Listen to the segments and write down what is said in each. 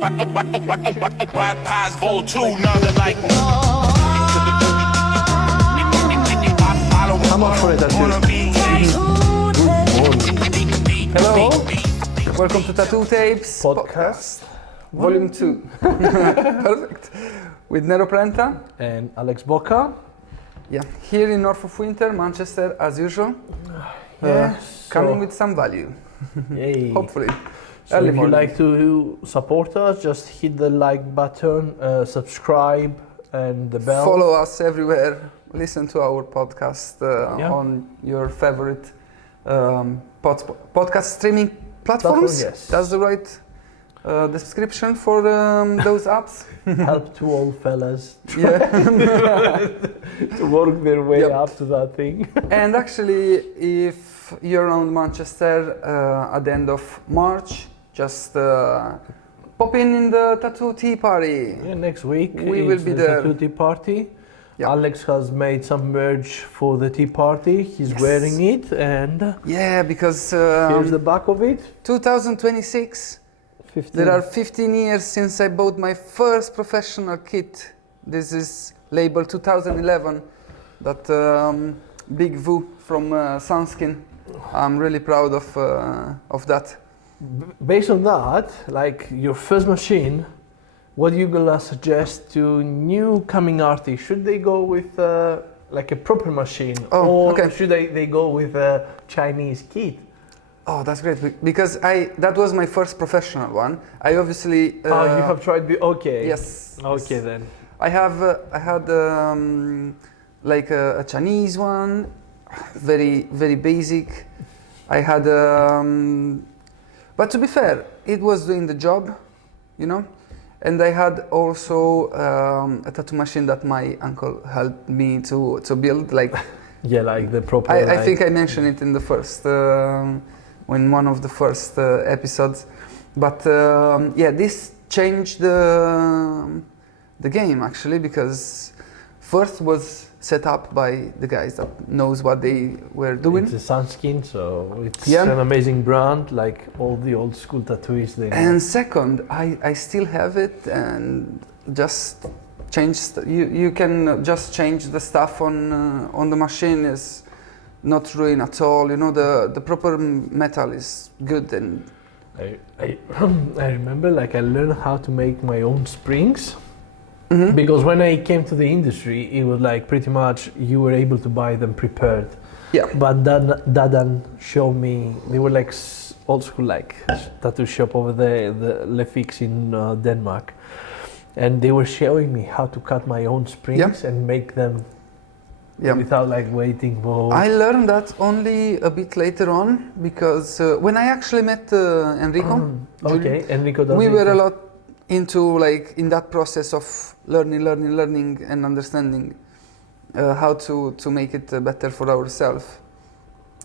How much for a tattoo? Hello, welcome to Tattoo Tapes Podcast. Volume 2. Perfect. With Nero Prenta. And Alex Boca. Yeah, here in North of Winter, Manchester, as usual. Coming with some value. Yay. Hopefully. So Early if you morning. like to support us, just hit the like button, subscribe, and the bell. Follow us everywhere. Listen to our podcast Yeah. on your favorite podcast streaming platforms. Yes. That's the right description for those apps. Help two old fellas Yeah. to work their way Yep. up to that thing. And actually, if you're around Manchester at the end of March, just pop in the tattoo tea party. Yeah, next week We will it's be the there. tattoo tea party. Yeah. Alex has made some merch for the tea party. He's Yes. wearing it, and Yeah, because here's the back of it. 2026, 15. there are 15 years since I bought my first professional kit. This is labeled 2011, that big V from Sunskin. I'm really proud of that. Based on that, like your first machine, what are you gonna suggest to new coming artists? Should they go with like a proper machine, Oh, or okay. should they go with a Chinese kit? Oh, that's great, because that was my first professional one. I obviously You have tried the okay. yes. Okay yes. then. I had like a Chinese one, very basic. I had but to be fair, it was doing the job, you know. And I had also a tattoo machine that my uncle helped me to build. Like Yeah, like the proper. I like, think I mentioned it in the first when one of the first episodes. But yeah, this changed the game actually, because first was set up by the guys that knows what they were doing. It's a Sunskin, so it's Yeah. an amazing brand. Like all the old school tattooists, they know. And second, I still have it, and just change. You can just change the stuff on the machine. Is not ruined at all. You know, the proper metal is good. And I remember like I learned how to make my own springs. Mhm. Because when I came to the industry, it was like pretty much you were able to buy them prepared. yeah, But Dadan showed me, they were like old school like tattoo shop over there, the Le Fix in Denmark. And they were showing me how to cut my own springs and make them yeah. without like waiting for... I learned that only a bit later on, because when I actually met Enrico, Okay, Enrico does we it. were a lot into like in that process of learning and understanding how to make it better for ourselves.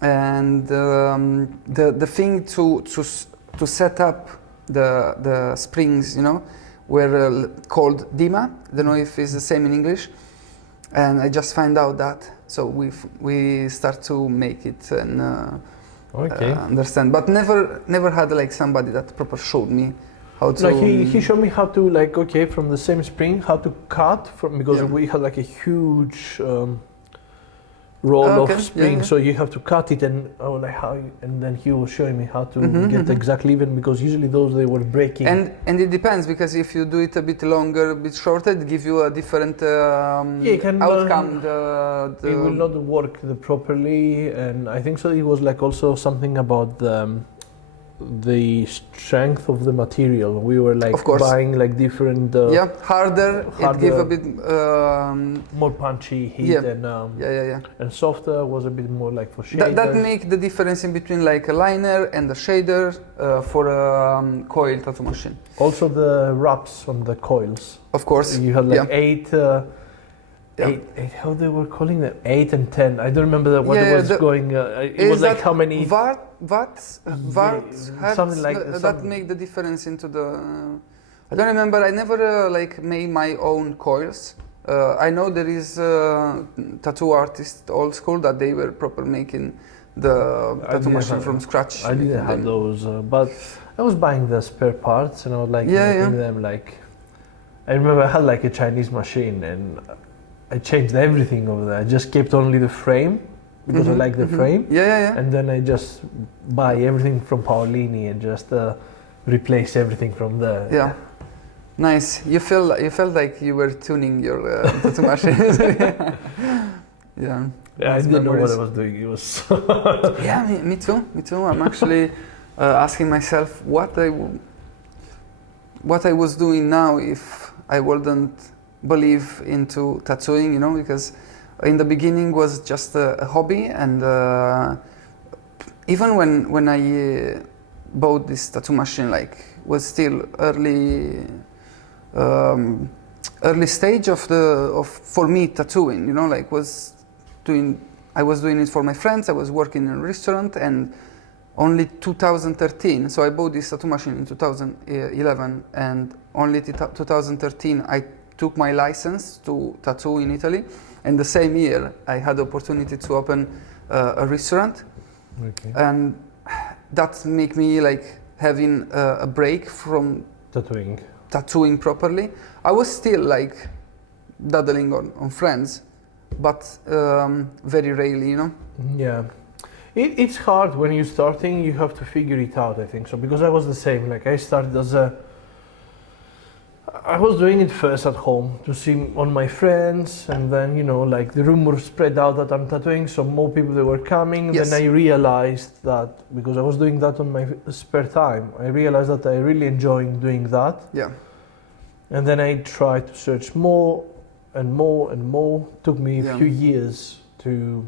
And the thing to set up the springs, you know, were called Dima. I don't know if it's the same in English. And I just find out that, so we start to make it and understand. But never had like somebody that proper showed me how to. Like he showed me how to like from the same spring how to cut from, because Yeah. we had like a huge roll Okay, of yeah, spring, yeah. so you have to cut it, and like how, and then he was showing me how to Mhm, get mhm. exactly even, because usually those they were breaking. And it depends, because if you do it a bit longer, a bit shorter, it gives you a different it can, outcome. It will not work properly, and I think so. It was like also something about the strength of the material. We were like Of course. buying like different yeah, harder. It give a harder. bit. more punchy heat, Yeah. and Yeah. and softer was a bit more like for shaders. That make the difference in between like a liner and a shader for a coil tattoo machine. Also the wraps on the coils. Of course. You had like Yeah. eight, Yeah. eight, how they were calling them, 8 and 10. I don't remember what Yeah, it was the- going. It Is was like that how many? Watt, Yeah, hertz, something like that something. make the difference into the. I don't remember. I never like made my own coils. I know there is tattoo artists old school that they were proper making the I tattoo didn't machine have- from scratch. I didn't have Then- those, but I was buying the spare parts and I was like Yeah, making yeah. them like. I remember I had like a Chinese machine and I changed everything over there. I just kept only the frame because I Mhm, like the mhm. frame, Yeah, yeah, yeah. and then I just buy everything from Paolini and just replace everything from there. Yeah. Nice. You felt like you were tuning your tattoo machine. Yeah. Yeah, I Those didn't know what I memories. was doing. It was Yeah, me too. Me too. I'm actually asking myself what I was doing now if I wouldn't believe into tattooing, you know, because in the beginning was just a hobby, and even when I bought this tattoo machine, like was still early stage of for me tattooing, you know, like I was doing it for my friends. I was working in a restaurant, and only 2013. So I bought this tattoo machine in 2011, and only 2013 I took my license to tattoo in Italy. And the same year I had the opportunity to open a restaurant, okay. and that make me like having a break from tattooing properly. I was still like daddling on friends, but very rarely, you know. Yeah. It's hard when you're starting, you have to figure it out, I think so, because I was the same. Like I started I was doing it first at home to see on my friends, and then, you know, like the rumor spread out that I'm tattooing, so more people they were coming. Yes. Then I realized that because I was doing that on my spare time, I realized that I really enjoyed doing that. Yeah. And then I tried to search more and more and more. Took me a Yeah. few years to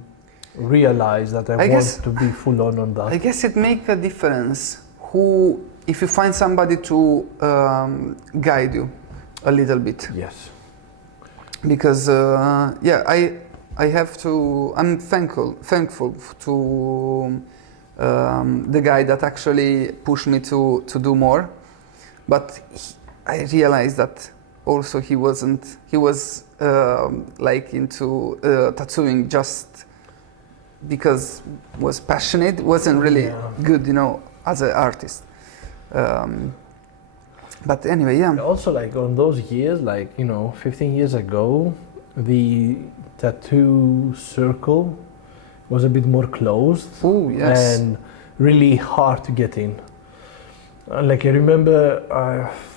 realize that I guess- want to be full on that. I guess it makes a difference if you find somebody to guide you a little bit, Yes. because yeah, I have to. I'm thankful to the guy that actually pushed me to do more, but I realized that also he wasn't. He was like into tattooing just because was passionate. Wasn't really Yeah. good, you know, as an artist. But anyway, yeah. Also, like on those years, like, you know, 15 years ago, the tattoo circle was a bit more closed. Oh yes. And really hard to get in. Like I remember,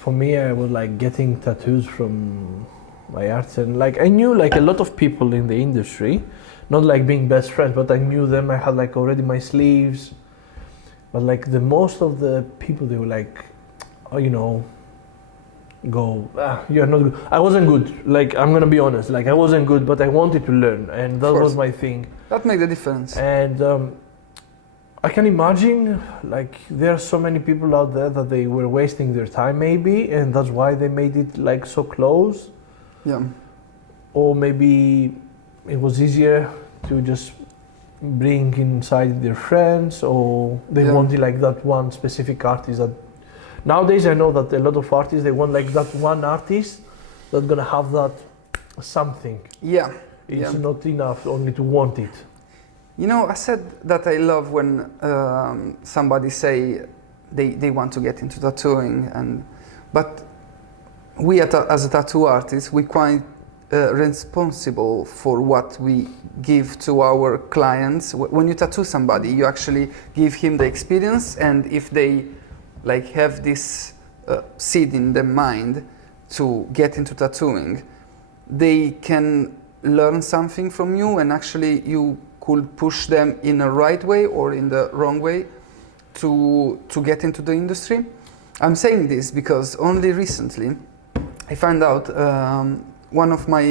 for me, I was like getting tattoos from my arts, and like I knew like a lot of people in the industry, not like being best friends, but I knew them. I had like already my sleeves, but like the most of the people, they were like, oh, you know, you're not good. I wasn't good. Like I'm gonna be honest, like I wasn't good, but I wanted to learn, and that Of course. was my thing. That makes a difference. And I can imagine, like, there are so many people out there that they were wasting their time, maybe, and that's why they made it like so close. Yeah. Or maybe it was easier to just bring inside their friends, or they Yeah. wanted like that one specific artist. That nowadays I know that a lot of artists, they want like that one artist that's gonna have that something. Yeah. It's Yeah. not enough only to want it. You know, I said that I love when somebody say they want to get into tattooing, but we as a tattoo artist, we quite responsible for what we give to our clients. When you tattoo somebody, you actually give him the experience, and if they like have this seed in their mind to get into tattooing, they can learn something from you, and actually you could push them in a right way or in the wrong way to get into the industry. I'm saying this because only recently I found out one of my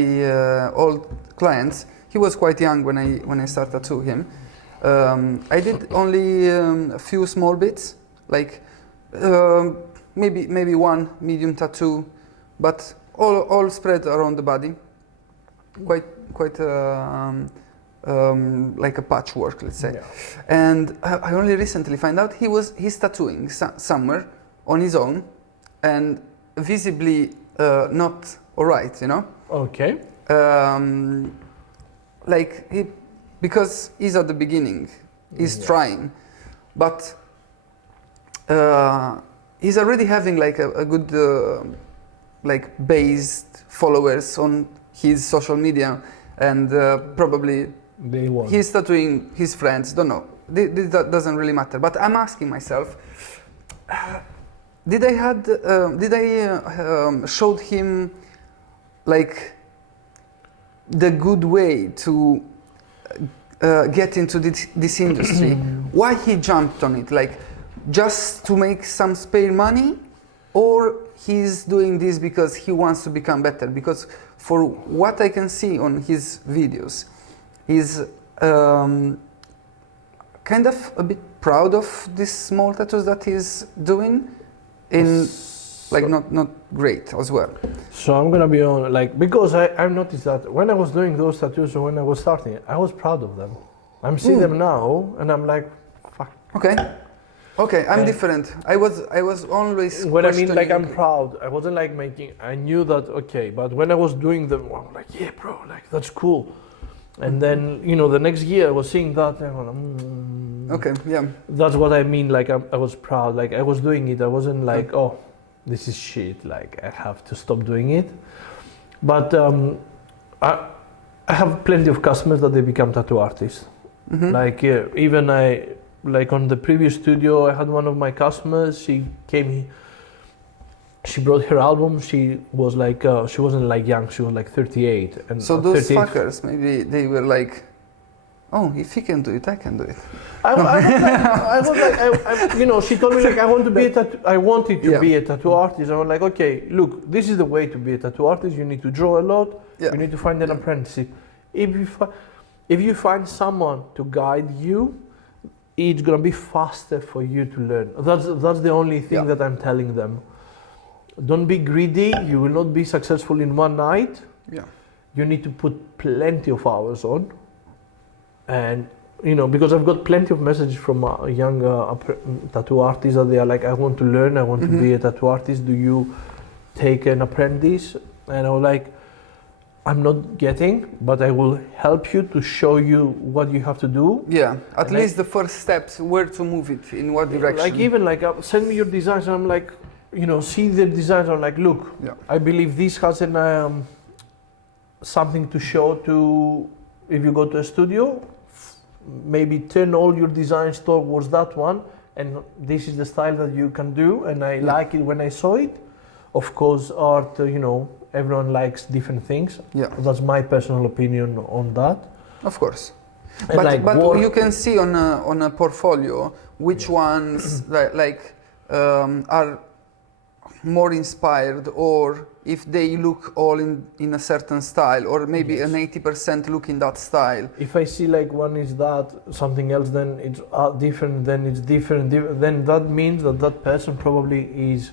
old clients. He was quite young when I started to him. I did only a few small bits, like maybe one medium tattoo, but all spread around the body, quite like a patchwork, let's say. Yeah. And I only recently found out he's tattooing somewhere on his own, and visibly not alright, you know. Okay. Like because he's at the beginning, He's Yeah. trying, but he's already having like a good like based followers on his social media, and probably They won. he's tattooing his friends. Don't know. That doesn't really matter. But I'm asking myself, did I showed him like the good way to get into this industry? Why he jumped on it? Like just to make some spare money, or he's doing this because he wants to become better? Because for what I can see on his videos, he's kind of a bit proud of these small tattoos that he's doing, in like not great as well. So I'm gonna be on, like, because I've noticed that when I was doing those tattoos or when I was starting, I was proud of them. I'm seeing them now and I'm like, fuck. Okay, I'm different. I was always What I mean, like, I'm questioning- proud. I wasn't like making, I knew that, okay, but when I was doing them, I'm like, yeah, bro, like, that's cool. And then, you know, the next year I was seeing that and I'm like, Okay, yeah. That's what I mean, like, I was proud. Like, I was doing it. I wasn't like, oh, this is shit. Like, I have to stop doing it. But I have plenty of customers that they become tattoo artists. Mhm. Like, even like on the previous studio, I had one of my customers. She came here. She brought her album. She was like, she wasn't like young. She was like 38. And So those 38 fuckers, maybe they were like, oh, if he can do it, I can do it. I was like, you know, she told me like, I want to be a tattoo. I wanted to Yeah. be a tattoo artist. I was like, okay, look, this is the way to be a tattoo artist. You need to draw a lot. Yeah. You need to find an apprenticeship. If you find someone to guide you, it's gonna be faster for you to learn. That's the only thing Yeah. that I'm telling them. Don't be greedy. You will not be successful in one night. Yeah. You need to put plenty of hours on. And you know, because I've got plenty of messages from young tattoo artists that they are like, I want to learn, I want to be a tattoo artist. Do you take an apprentice? And I was like, I'm not getting, but I will help you to show you what you have to do. Yeah, at And least the first steps, where to move it, in what direction. Like even like send me your designs, and I'm like, you know, see the designs. I'm like, look, Yeah. I believe this has an something to show to if you go to a studio. Maybe turn all your designs towards that one, and this is the style that you can do. And I like it when I saw it. Of course, art, you know, everyone likes different things. Yeah, That's my personal opinion on that. of course. And But, like but work- you can see on a portfolio which ones are more inspired, or if they look all in a certain style, or maybe Yes. an 80% look in that style. If I see like one is that, something else, then it's different, then it's different, then that means that that person probably is,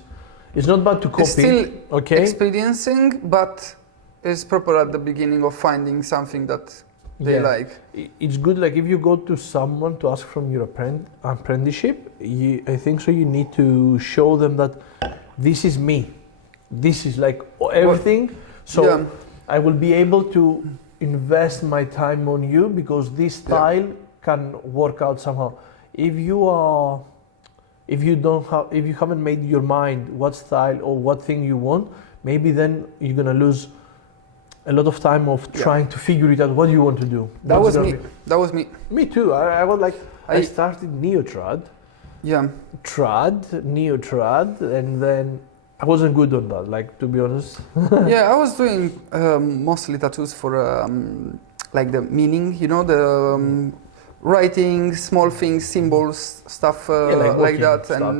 it's not bad to copy, It's still okay? experiencing, but is proper at the beginning of finding something that they Yeah. like. It's good, like if you go to someone to ask from your apprenticeship, I think so you need to show them that this is me. This is like everything. So Yeah. I will be able to invest my time on you because this style can work out somehow. If you haven't made your mind what style or what thing you want, maybe then you're gonna lose a lot of time of trying to figure it out what you want to do. That What's was gonna me. That was me. be- Me too. I was like, I I- started neo-trad, Yeah. neo-trad, and then I wasn't good on that, like, to be honest. Yeah, I was doing mostly tattoos for like the meaning, you know, the writing, small things, symbols, stuff like working that, stuff.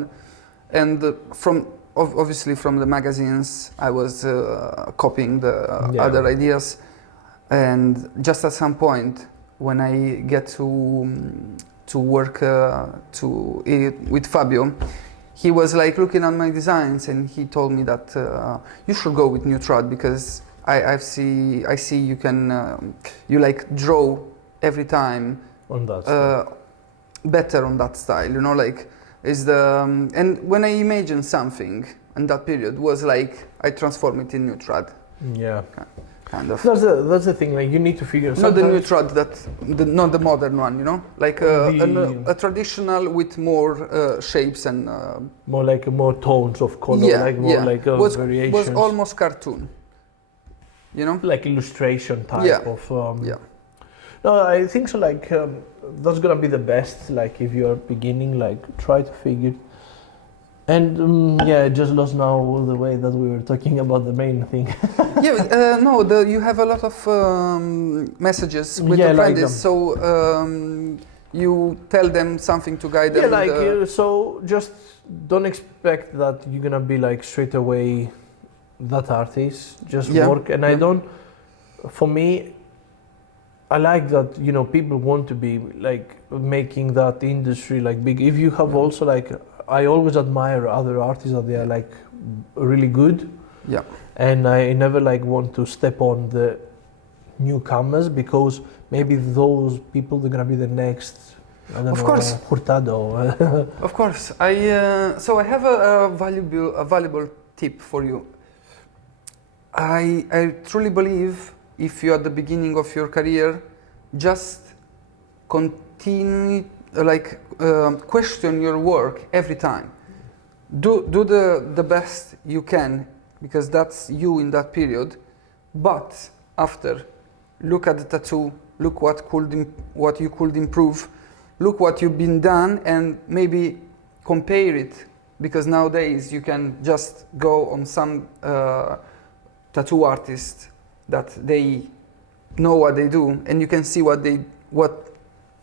and from obviously from the magazines, I was copying the other ideas, and just at some point when I get to work with Fabio. He was like looking at my designs, and he told me that you should go with New Trad because I see you can you like draw every time On that. better on that style, you know, like is the and when I imagine something in that period was like I transform it in New Trad, Yeah. kind of. That's the thing. Like you need to figure. Not the new sometimes- trad, not the modern one, you know, like a traditional with more shapes and more tones of color, like more like was variations, almost cartoon, you know. like illustration type Yeah. of. Yeah. No, I think so. Like that's gonna be the best. Like if you're beginning, like try to figure. And I just lost now the way that we were talking about the main thing. You have a lot of messages with Yeah, the like apprentices, so you tell them something to guide them. Yeah, like so just don't expect that you're gonna be like straight away that artist. Just work, and I don't. For me, I like that people want to be like making that industry like big. If you have also like, I always admire other artists that they are like really good. Yeah. And I never like want to step on the newcomers because maybe those people they're gonna be the next. I don't Of know, course. Hurtado. Of course. I have a valuable tip for you. I truly believe if you're at the beginning of your career, just continue question your work every time. Do the best you can because that's you in that period. But after, look at the tattoo, look what you could improve, look what you've been done, and maybe compare it because nowadays you can just go on some tattoo artist that they know what they do, and you can see what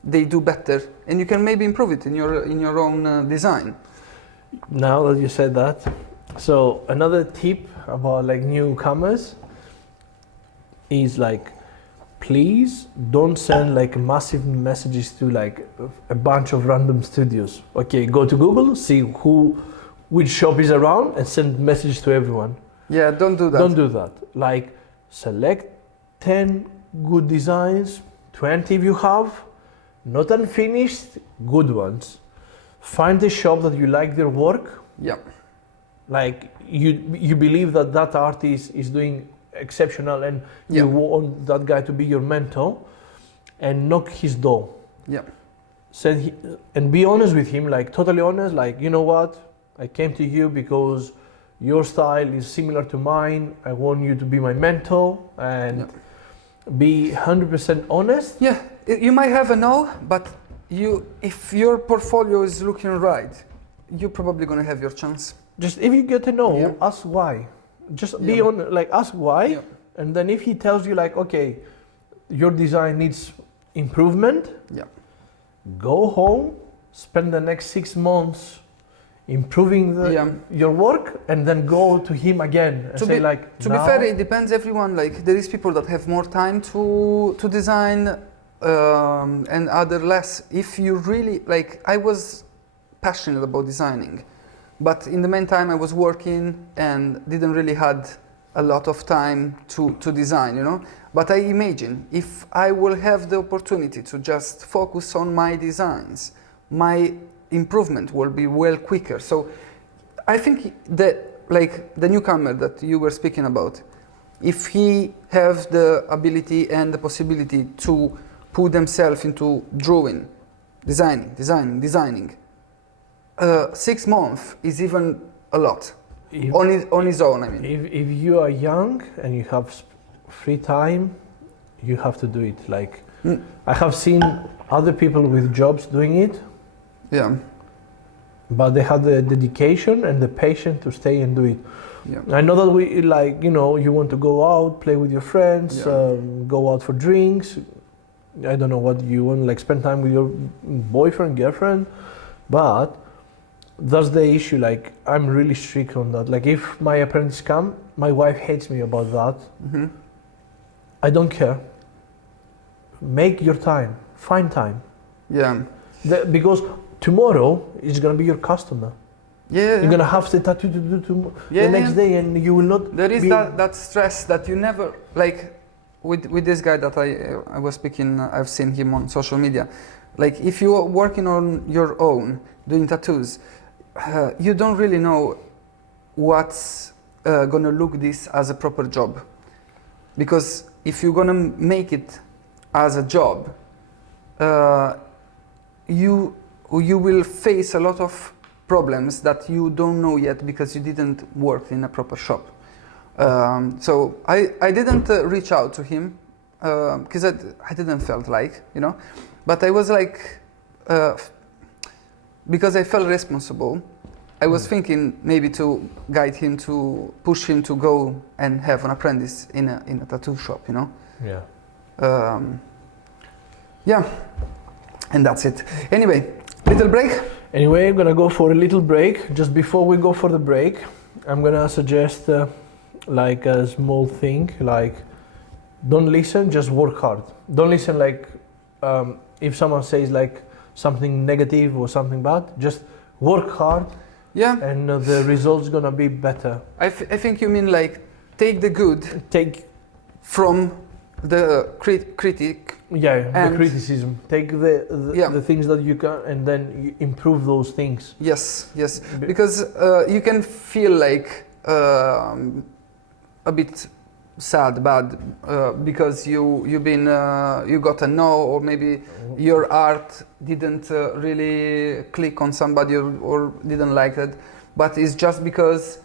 they do better, and you can maybe improve it in your own design. Now that you said that, so another tip about like newcomers is like, please don't send like massive messages to like a bunch of random studios. Okay, go to Google, see which shop is around, and send messages to everyone. Yeah, don't do that. Don't do that. Like, select 10 good designs, 20 if you have, not unfinished, good ones. Find a shop that you like their work. Yeah. Like you believe that artist is doing exceptional, and you want that guy to be your mentor, and knock his door. Yeah. And be honest with him, like totally honest. Like, you know what? I came to you because your style is similar to mine. I want you to be my mentor, and be 100% honest. Yeah, you might have a no, but if your portfolio is looking right, you're probably gonna have your chance. Just if you get a no, ask why. Just be on, like ask why, and then if he tells you like, okay, your design needs improvement, go home, spend the next 6 months improving your work, and then go to him again and say like. To be fair, it depends everyone. Like there is people that have more time to design, and other less. If you really like, I was passionate about designing, but in the meantime I was working and didn't really had a lot of time to design, you know. But I imagine if I will have the opportunity to just focus on my designs, my improvement will be well quicker. So I think that like the newcomer that you were speaking about, if he has the ability and the possibility to put themselves into drawing, designing, 6 months is even a lot on his own. I mean, if you are young and you have free time, you have to do it. Like I have seen other people with jobs doing it. Yeah. But they had the dedication and the patience to stay and do it. Yeah. I know that we like, you know, you want to go out, play with your friends, go out for drinks. I don't know what you want, like spend time with your boyfriend, girlfriend. But that's the issue. Like I'm really strict on that. Like if my apprentice come, my wife hates me about that. Mm-hmm. I don't care. Make your time. Find time. Yeah. Because tomorrow is gonna be your customer. Yeah. You're gonna have the tattoo to do the next day, and you will not. There is that stress that you never like. With this guy that I was speaking, I've seen him on social media. Like if you are working on your own doing tattoos, you don't really know what's gonna look this as a proper job. because if you're gonna make it as a job, you will face a lot of problems that you don't know yet because you didn't work in a proper shop. So I didn't reach out to him because I didn't felt like, you know, but I was like, because I felt responsible, I was thinking maybe to guide him, to push him to go and have an apprentice in a tattoo shop, you know. Yeah. Yeah, and that's it. Anyway, little break. Anyway, I'm gonna go for a little break. Just before we go for the break, I'm gonna suggest like a small thing, like don't listen, just work hard. Don't listen like if someone says like something negative or something bad, just work hard. Yeah. And the results gonna be better. I think you mean like take the good from the critic. Yeah, the criticism. Take the things that you can, and then you improve those things. Yes, yes. Because you can feel like a bit sad, bad, because you got a no, or maybe your art didn't really click on somebody or didn't like it. But it's just because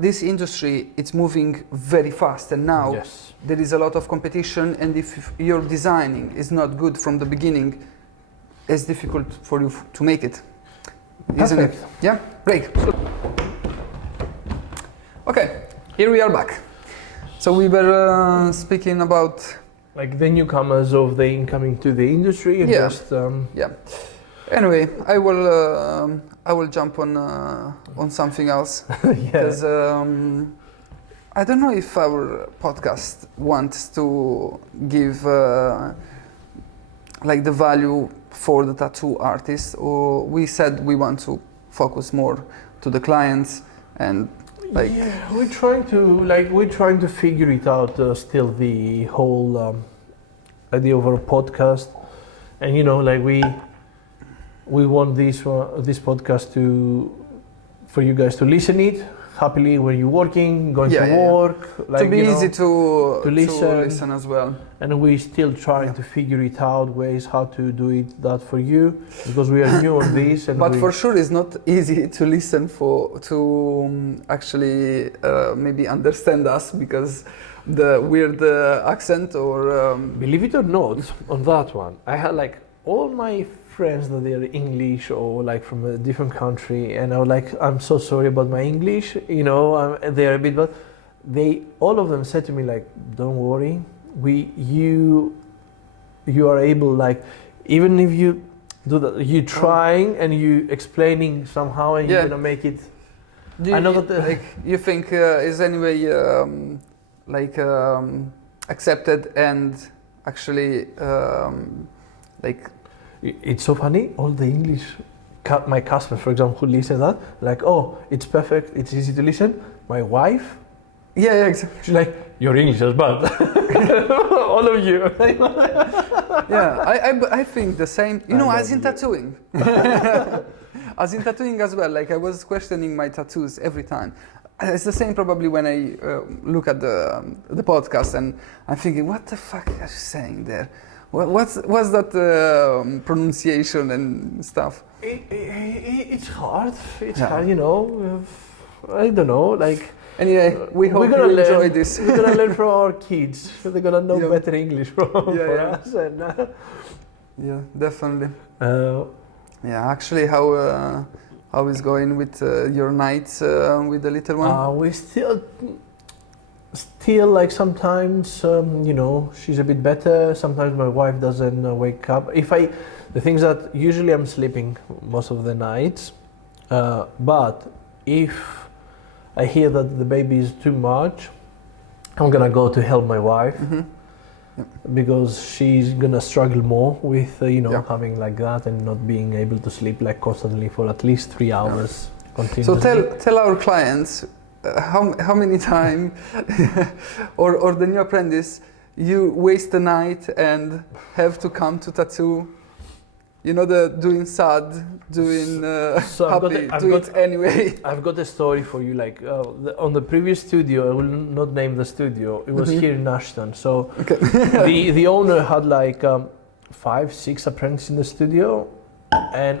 this industry, it's moving very fast, and now there is a lot of competition, and if your designing is not good from the beginning, it's difficult for you to make it. Isn't it? Yeah? Break. Okay, here we are back. So we were speaking about like the newcomers of the incoming to the industry, and just yeah. Anyway, I will jump on something else because I don't know if our podcast wants to give like the value for the tattoo artist, or we said we want to focus more to the clients and like. Yeah, we're trying to figure it out still, the whole idea of our podcast, and you know, like we want this podcast for you guys to listen it happily when you're working, going to work, like, to be easy to listen as well. And we still trying to figure it out, ways how to do that for you, because we are new on this. And but for sure, it's not easy to listen to actually maybe understand us, because the weird accent or. Believe it or not, on that one, I had like all my friends that they are English or like from a different country, and I was like, I'm so sorry about my English, you know, they're a bit, but all of them said to me like, don't worry, you are able, like, even if you do that, you trying and you explaining somehow, and you're gonna make it. I know that like you think is anyway accepted and actually like. It's so funny, all the English, my customers, for example, who listen to that, like, oh, it's perfect, it's easy to listen. My wife, yeah, exactly. She's like, your English is bad. All of you. Yeah, I think the same, you know, as in tattooing. As in tattooing as well, like I was questioning my tattoos every time. It's the same probably when I look at the podcast, and I'm thinking, what the fuck are you saying there? What's that pronunciation and stuff? It's hard. It's hard, you know. I don't know. Like, anyway, we hope you enjoy this. We're gonna learn from our kids. They're gonna know better English for us. And, yeah, definitely. Yeah, actually, how is going with your nights with the little one? We still like sometimes you know, she's a bit better. Sometimes my wife doesn't wake up. The things that usually I'm sleeping most of the nights, but if I hear that the baby is too much, I'm gonna go to help my wife, because she's gonna struggle more with having like that and not being able to sleep like constantly for at least 3 hours continuously. So tell our clients how many time or the new apprentice you waste the night and have to come to tattoo You know, the doing sad, doing So happy, do it anyway. I've got a story for you. Like on the previous studio, I will not name the studio. It was here in Ashton. So the owner had like 5, 6 apprentices in the studio, and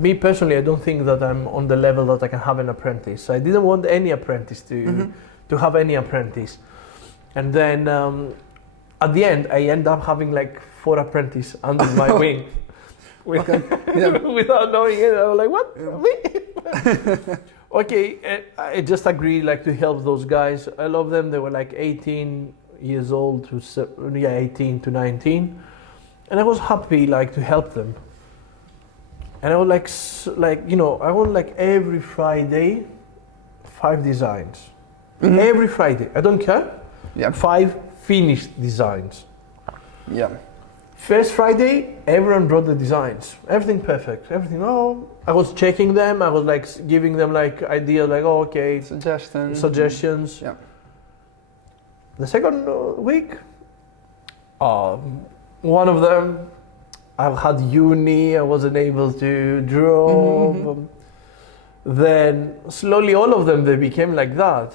me personally, I don't think that I'm on the level that I can have an apprentice. So I didn't want any apprentice to have any apprentice. And then at the end, I end up having like 4 apprentices under my wing. Without knowing it, I was like, what? Me? Okay, I just agreed like to help those guys. I love them. They were like 18 years old to 18 to 19, and I was happy like to help them. And I was like you know, I want like every Friday 5 designs. Every Friday, I don't care. 5 finished designs. First Friday, everyone brought the designs. Everything perfect. Everything. Oh, I was checking them. I was like giving them like ideas, like okay, suggestions. The second week, one of them, I had uni. I wasn't able to draw. Then slowly, all of them they became like that.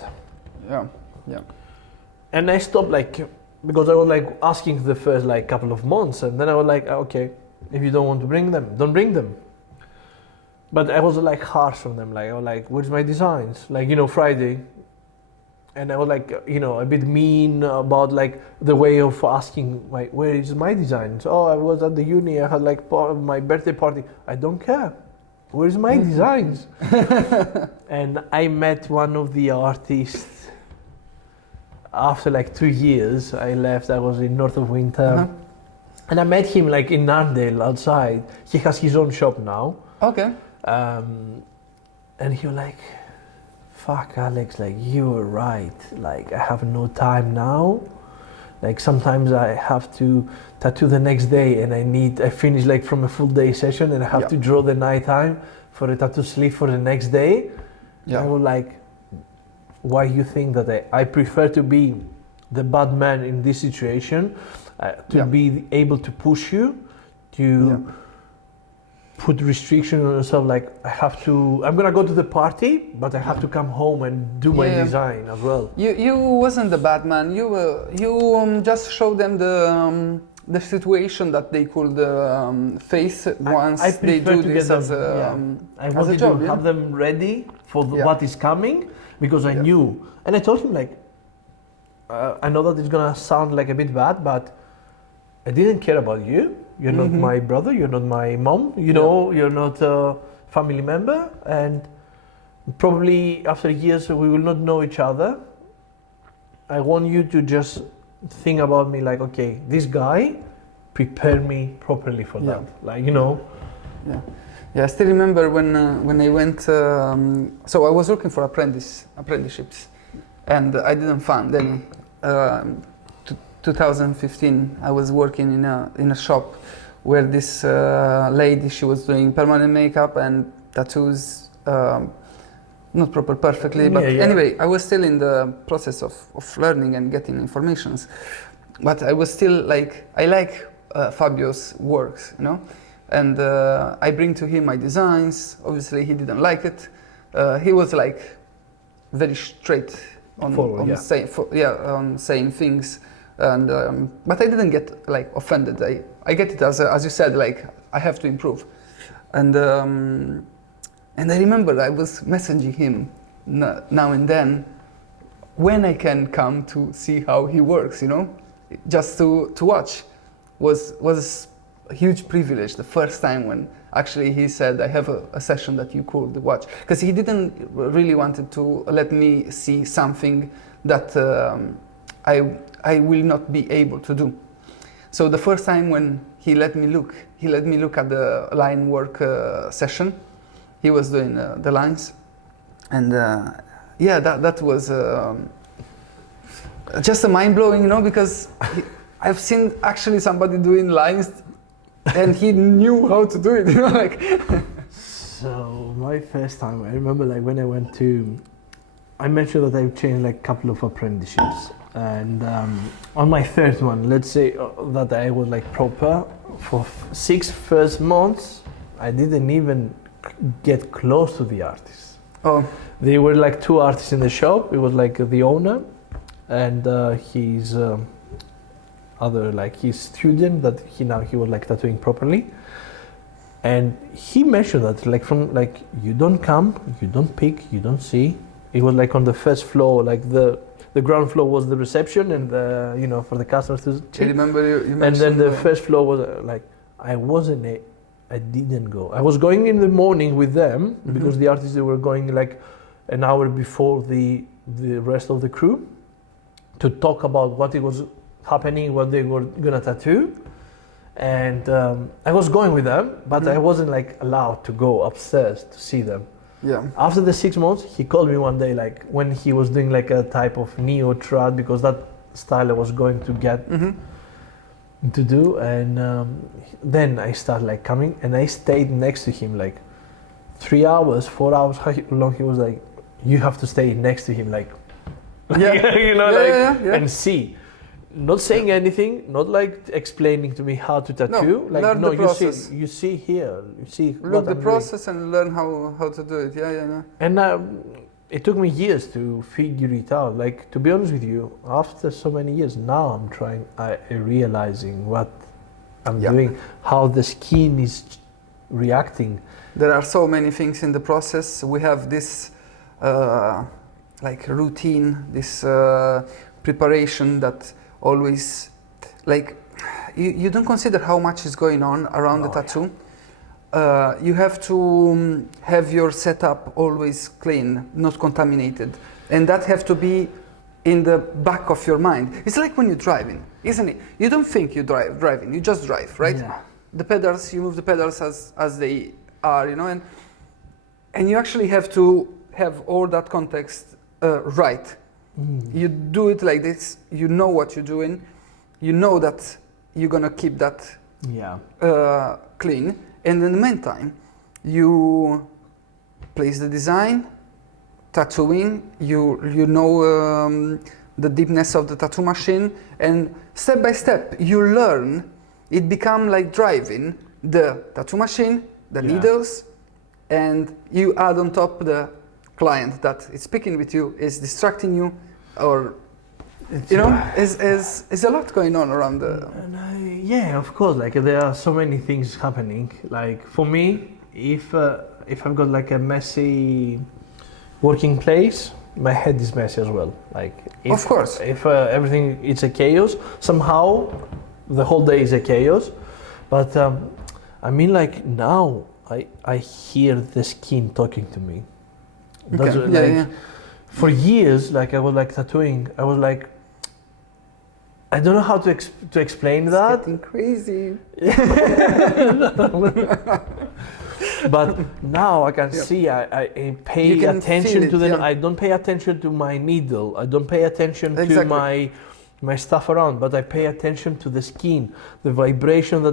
And I stopped like. Because I was like asking the first like couple of months, and then I was like, okay, if you don't want to bring them, don't bring them. But I was like harsh on them, like I was like, where's my designs? Like, you know, Friday. And I was like, you know, a bit mean about like the way of asking, like, where is my designs? Oh, I was at the uni, I had like my birthday party. I don't care. Where's my designs? And I met one of the artists. After like 2 years, I left. I was in north of winter, and I met him like in Narndale outside. He has his own shop now. And he was like, "Fuck, Alex! Like you were right. Like I have no time now. Like sometimes I have to tattoo the next day, and I finish like from a full day session, and I have to draw the night time for a tattoo sleeve for the next day." I was like, why you think that I prefer to be the bad man in this situation, to be able to push you, to put restriction on yourself, like I'm gonna go to the party, but I have to come home and do my design as well. You wasn't the bad man. You just showed them the situation that they could face once they do this as a job. To have them ready for what is coming. Because I knew, and I told him like, I know that it's gonna sound like a bit bad, but I didn't care about you. You're not my brother. You're not my mom. You know, you're not a family member, and probably after years we will not know each other. I want you to just think about me like, okay, this guy prepared me properly for that. Like, you know. I still remember when I went. So I was looking for apprenticeships, and I didn't find any. 2015, I was working in a shop where this lady, she was doing permanent makeup and tattoos, not perfectly, but anyway, I was still in the process of learning and getting informations. But I was still like, I like Fabio's works, you know. And I bring to him my designs. Obviously, he didn't like it. He was like very straight on saying things. And but I didn't get like offended. I get it as you said, like I have to improve. And I remember I was messaging him now and then when I can come to see how he works. You know, just to watch was a huge privilege. The first time when actually he said, I have a session that you could watch, because he didn't really wanted to let me see something that I will not be able to do. So the first time when he let me look at the line work session. He was doing the lines, and that was just a mind blowing, you know, because I've seen actually somebody doing lines and he knew how to do it, you know, like. So my first time, I remember like when I went to, I mentioned that I've changed like a couple of apprenticeships, and on my third one, let's say that I was like proper, for 6 first months, I didn't even get close to the artists. Oh, They were like 2 artists in the shop. It was like the owner and his other, like his student that he was like tattooing properly. And he mentioned that like from like you don't come, you don't pick, you don't see. It was like on the first floor, like the ground floor was the reception and for the customers to I check. remember you And mentioned then the first floor was like I didn't go. I was going in the morning with them because the artists, they were going like an hour before the rest of the crew to talk about what it was happening, what they were gonna tattoo. And I was going with them, but I wasn't like allowed to go upstairs to see them. Yeah. After the 6 months, he called me one day, like when he was doing like a type of neo trad, because that style I was going to get to do. And then I started like coming, and I stayed next to him like 3 hours, 4 hours, how long he was like, you have to stay next to him, like, Yeah. and see. Not saying anything, not like explaining to me how to tattoo. learn the process. You see here, you see Look what the I'm process and learn how to do it. Yeah. doing. And it took me years to figure it out. Like, to be honest with you, after so many years, now I'm realizing what I'm doing, how the skin is reacting. There are so many things in the process. We have this like routine, this preparation that always, like, you don't consider how much is going on around the tattoo. You have to have your setup always clean, not contaminated, and that have to be in the back of your mind. It's like when you're driving, isn't it? You don't think you're driving, you just drive, right? Yeah. The pedals, you move the pedals as they are, and you actually have to have all that context right. You do it like this, you know what you're doing, you know that you're gonna keep that clean, and in the meantime, you place the design, tattooing, you know the deepness of the tattoo machine, and step by step you learn. It become like driving the tattoo machine, the needles, and you add on top the client that is speaking with you, is distracting you, or is a lot going on around the. Yeah, of course. Like, there are so many things happening. Like, for me, if I've got like a messy working place, my head is messy as well. Like, of course, if everything it's a chaos, somehow the whole day is a chaos. But I mean, like, now I hear the skin talking to me. That's For years, like, I was like tattooing, I was like, I don't know how to explain that. It's getting crazy. But now I can see, I pay attention to I don't pay attention to my needle, I don't pay attention to my stuff around, but I pay attention to the skin, the vibration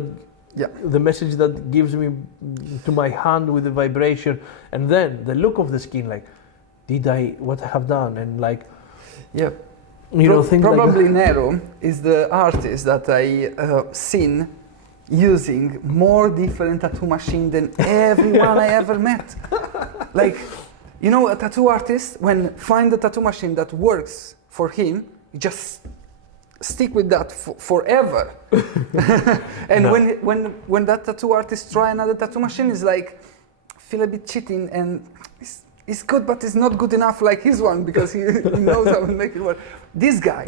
the message that gives me to my hand with the vibration, and then the look of the skin, like, what I have done, and like, things probably like Nero is the artist that I seen using more different tattoo machine than everyone I ever met. Like, a tattoo artist, when find a tattoo machine that works for him, he just stick with that forever. And when that tattoo artist try another tattoo machine, is like feel a bit cheating, and it's good, but it's not good enough like his one, because he knows how to make it work. This guy,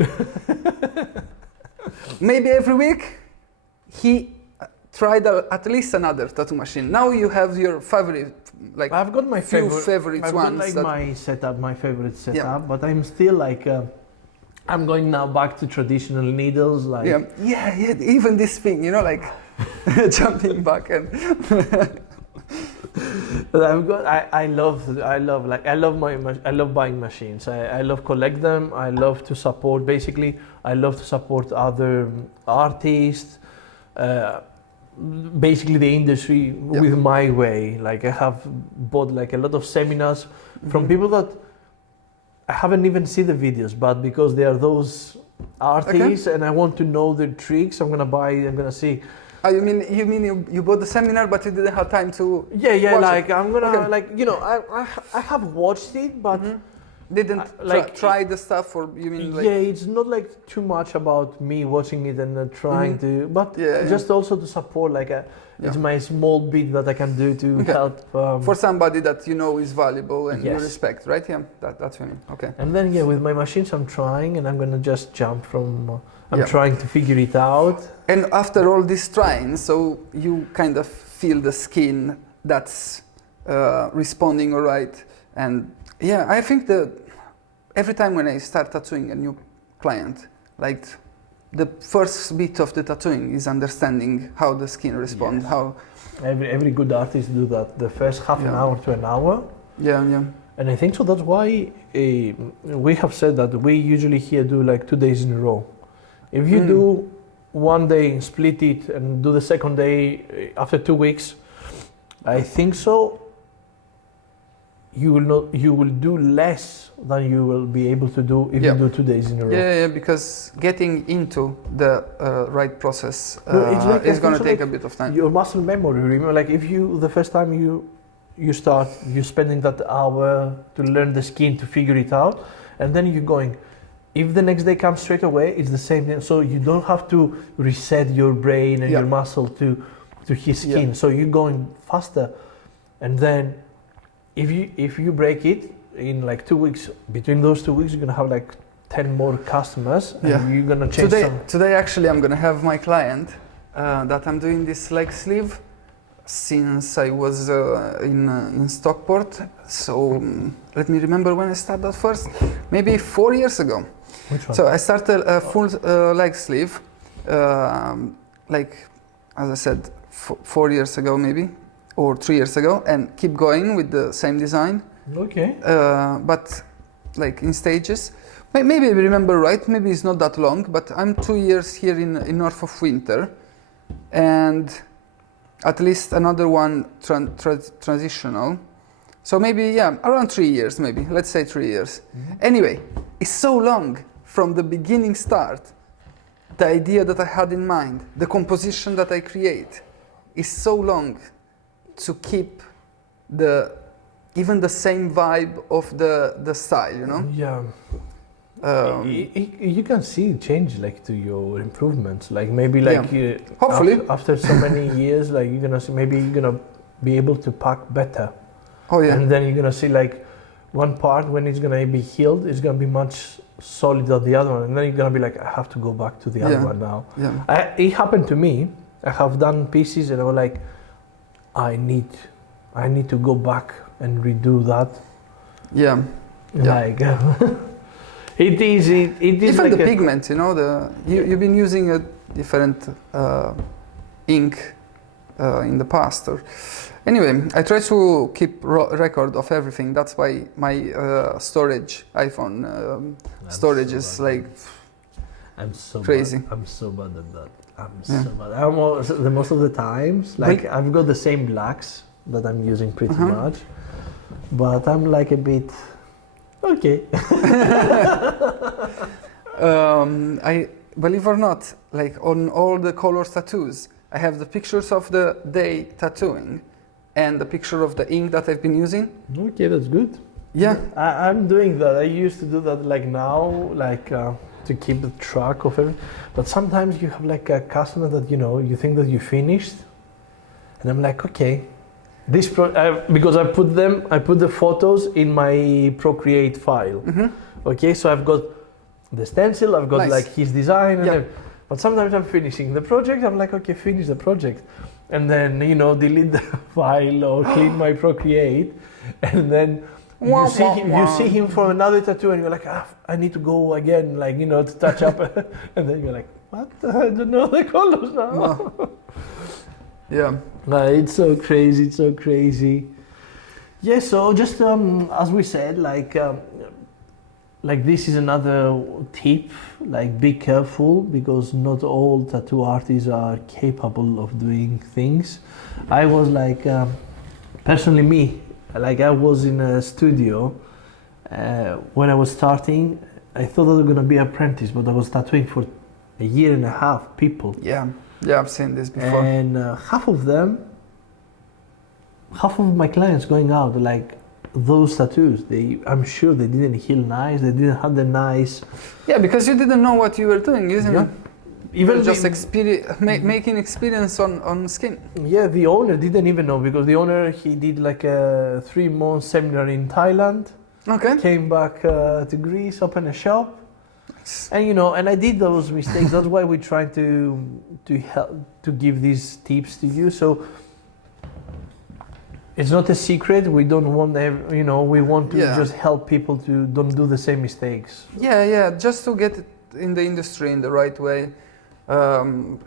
maybe every week, he tried at least another tattoo machine. Now you have your favorite, like, I've got my favorites I've ones. got like my favorite setup, but I'm still like, I'm going now back to traditional needles, like. Yeah. Even this thing, like, jumping back and. But I love buying machines. I love collect them. I love to support. Basically, I love to support other artists. Basically, the industry with my way. Like, I have bought like a lot of seminars from people that I haven't even seen the videos, but because they are those artists and I want to know the tricks, I'm gonna see. You mean you bought the seminar, but you didn't have time to Yeah, watch like it? I'm gonna Okay. like I have watched it, but Didn't like try the stuff, or you mean like? yeah, it's not like too much about me watching it and trying to, but Yeah, just also to support like it's my small bit that I can do to Okay. help. For somebody that you know is valuable and you Yes. respect, right? Yeah, that's what I mean. Okay. And then with my machines I'm trying, and I'm gonna just jump from. I'm Yeah. trying to figure it out. And after all this trying, so you kind of feel the skin that's responding all right. And yeah, I think that every time when I start tattooing a new client, like the first bit of the tattooing is understanding how the skin responds. Yes. How Every good artist do that. The first half an hour to an hour. yeah. And I think so. That's why we have said that we usually here do like 2 days in a row. If you do one day, split it, and do the second day after 2 weeks, I think so. You will do less than you will be able to do if you do 2 days in a row. Yeah, because getting into the right process It's like, is I going to think so, take like, a bit of time. Your muscle memory, remember, like if you the first time you start, you're spending that hour to learn the skin, to figure it out, and then you're going. If the next day comes straight away, it's the same thing. So you don't have to reset your brain and your muscle to his skin. Yeah. So you're going faster, and then if you break it in like 2 weeks, between those 2 weeks, you're gonna have like 10 more customers, and you're gonna change Today, actually, I'm gonna have my client that I'm doing this leg sleeve since I was in Stockport. So let me remember when I started that first. Maybe 4 years ago. Which one? So I started a full leg sleeve, like as I said, 4 years ago maybe, or 3 years ago, and keep going with the same design. Okay. But like in stages. Maybe I remember right, maybe it's not that long, but I'm 2 years here in north of winter, and at least another one transitional. So maybe, around 3 years maybe, let's say 3 years. Anyway, it's so long from the beginning start. The idea that I had in mind, the composition that I create, is so long to keep even the same vibe of the style, you know? Yeah. You can see change like to your improvements, like maybe like hopefully after so many years, like you're gonna see, maybe you're gonna be able to pack better. Oh yeah. And then you're gonna see like one part when it's gonna be healed, it's gonna be much solid than the other one, and then you're gonna be like, I have to go back to the other one now. Yeah. It happened to me. I have done pieces and I was like, I need to go back and redo that. Yeah. Like it is even like the pigment, you know, you've been using a different ink in the past. Anyway, I try to keep record of everything. That's why my iPhone storage is like I'm so crazy. I'm so bad at that. So bad. I'm the most of the times like I've got the same blacks that I'm using pretty much, but I'm like a bit okay. I believe or not, like on all the color tattoos, I have the pictures of the day tattooing and the picture of the ink that I've been using. Okay, that's good. Yeah. I'm doing that. I used to do that like now, like to keep the track of everything. But sometimes you have like a customer that you think that you finished, and I'm like, okay, this because I put the photos in my Procreate file. Okay, so I've got the stencil, I've got like his design, and then, but sometimes I'm finishing the project. I'm like, okay, finish the project, and then delete the file or clean my Procreate, and then you see him for another tattoo, and you're like, I need to go again, like to touch up, and then you're like, what? I don't know the colors now. No. Yeah. It's so crazy. It's so crazy. Yeah. So just as we said, like this is another tip. Like, be careful, because not all tattoo artists are capable of doing things. I was like, personally me, like I was in a studio when I was starting. I thought I was gonna be an apprentice, but I was tattooing for a year and a half people. Yeah. Yeah, I've seen this before. And half of my clients going out like those tattoos. I'm sure they didn't heal nice. They didn't have the nice. Yeah, because you didn't know what you were doing, isn't it? Even just making experience on skin. Yeah, the owner didn't even know, because the owner, he did like a 3-month seminar in Thailand. Okay. Came back to Greece, opened a shop, and and I did those mistakes. That's why we try to help to give these tips to you. So it's not a secret. We don't want we want to just help people to don't do the same mistakes. Yeah, just to get it in the industry in the right way.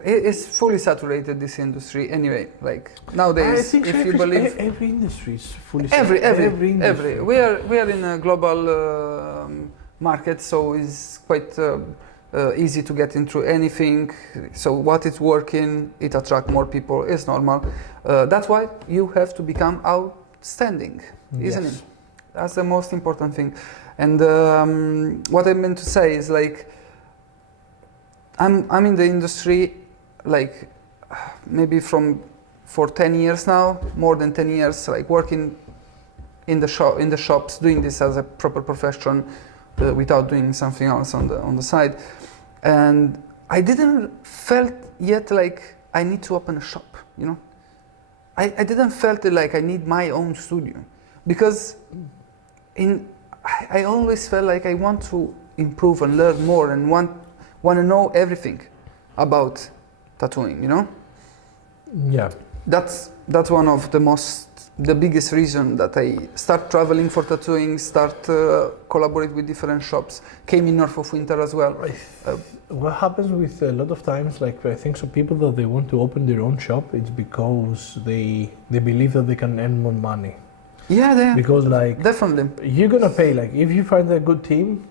It's fully saturated, this industry anyway. Like nowadays, I think if so you believe every industry is fully saturated. every we are in a global market, so it's quite easy to get into anything. So what is working, it attracts more people. It's normal. That's why you have to become outstanding, isn't it? That's the most important thing. And what I meant to say is like, I'm in the industry like maybe for 10 years now, more than 10 years, like working in the shops, doing this as a proper profession without doing something else on the side. And I didn't felt yet like I need to open a shop, I didn't felt like I need my own studio, because I always felt like I want to improve and learn more and want to know everything about tattooing, Yeah. That's one of the biggest reason that I start traveling for tattooing, start collaborate with different shops, came in North of Winter as well. What happens with a lot of times, like I think some people that they want to open their own shop, it's because they believe that they can earn more money. Yeah, because like definitely you're gonna pay, like if you find a good team,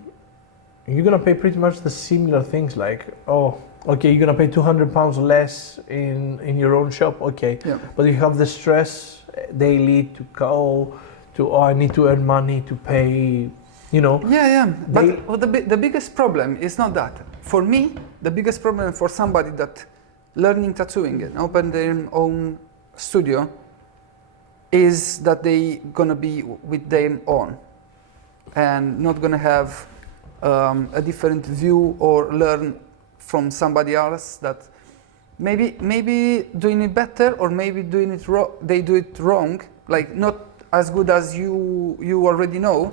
you're gonna pay pretty much the similar things, like okay, you're gonna pay £200 less in your own shop, okay, but you have the stress daily to go to I need to earn money to pay, but the biggest problem is not that. For me, the biggest problem for somebody that learning tattooing and open their own studio is that they gonna be with their own and not gonna have a different view or learn from somebody else that maybe doing it better, or maybe doing it wrong. They do it wrong, like not as good as you already know.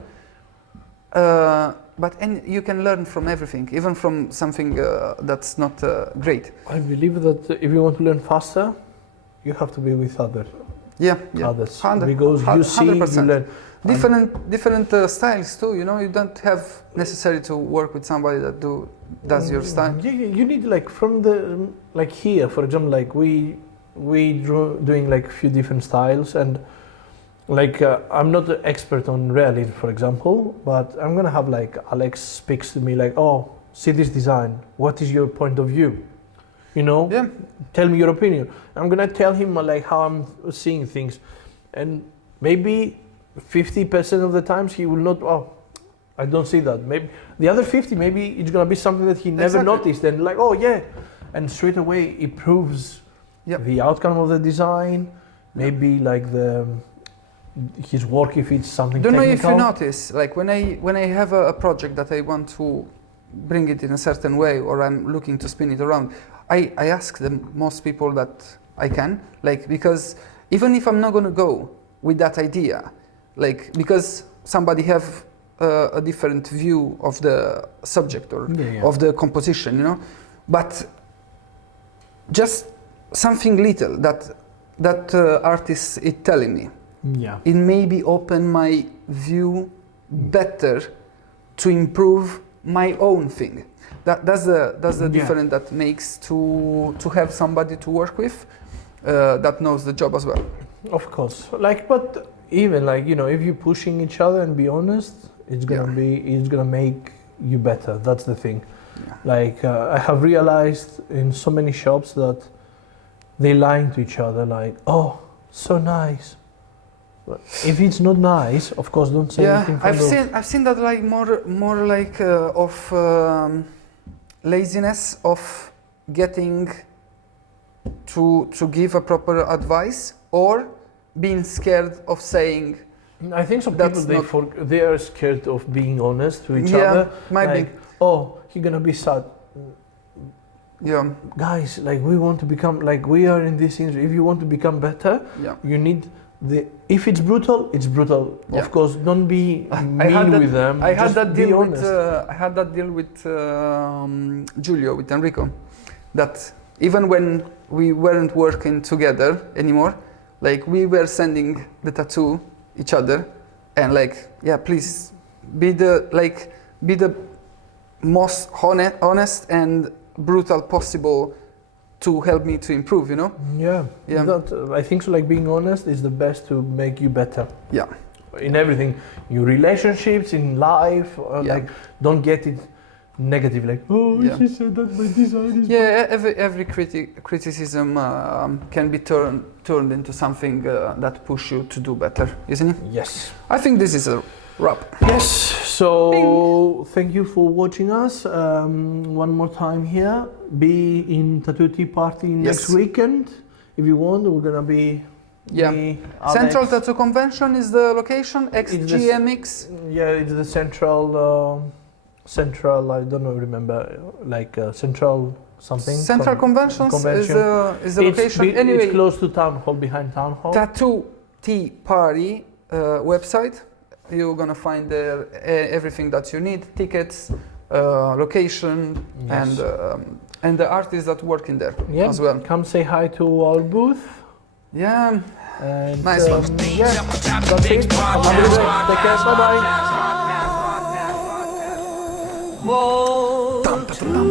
But you can learn from everything, even from something that's not great. I believe that if you want to learn faster, you have to be with others. Others, because you see, 100%. You learn. Different styles too. You don't have necessarily to work with somebody that does your style. You need like here, for example, like we doing like a few different styles, and like I'm not an expert on realism, for example, but I'm gonna have like Alex speaks to me like, see this design, what is your point of view? Tell me your opinion. I'm gonna tell him like how I'm seeing things, and maybe 50% of the times he will not. I don't see that. Maybe the other 50, maybe it's gonna be something that he never noticed, and like, and straight away it proves the outcome of the design. Maybe like his work, if it's something don't technical. know if you notice, like when I have a project that I want to bring it in a certain way, or I'm looking to spin it around, I ask the most people that I can, like, because even if I'm not gonna go with that idea, like because somebody have a different view of the subject or of the composition, but just something little that artist is telling me, it maybe open my view better to improve my own thing. That's the difference that makes to have somebody to work with that knows the job as well. Of course, like, but even like if you're pushing each other and be honest, it's gonna make you better. That's the thing. Like I have realized in so many shops that they lying to each other, like, so nice. But if it's not nice, of course, don't say anything. I've seen that like more like of laziness of getting to give a proper advice, or being scared of saying. I think some That's people they are scared of being honest to each Yeah, other. might be. Like, oh, you're gonna be sad. Yeah, Guys, like we want to become like we are in this industry. If you want to become better, yeah. you need if it's brutal, it's brutal. Yeah. Of course, don't be I had mean that- with them. I had just that be deal honest. with I had that deal with Giulio, with Enrico, that even when we weren't working together anymore, like we were sending the tattoo each other, and like, yeah, please be the most honest and brutal possible to help me to improve, you know? Yeah, Yeah. I think so. Like being honest is the best to make you better. Yeah. In everything, your relationships, in life, Yeah. like don't get it negative. Like, oh, Yeah. she said that my design is. Yeah, every criticism can be turned into something that push you to do better, isn't it? Yes. I think this is a wrap. Yes. So thank you for watching us. One more time here. Be in Tattoo Tea Party next Yes. weekend. If you want, we're gonna be. Yeah. me, Alex. Central Tattoo Convention is the location. XGMX. Yeah, it's the central. I don't know. Remember, like central something. Central Conventions Convention. is the location. Anyway, it's close to Town Hall, behind Town Hall. Tattoo Tea Party website. You're gonna find there everything that you need: tickets, location, Yes. and the artists that work in there Yeah, as well. come say hi to our booth. Yeah, And, nice one. Yeah, that's it. Have a good day. Take care. Bye bye. Tam, tam, tam, tam.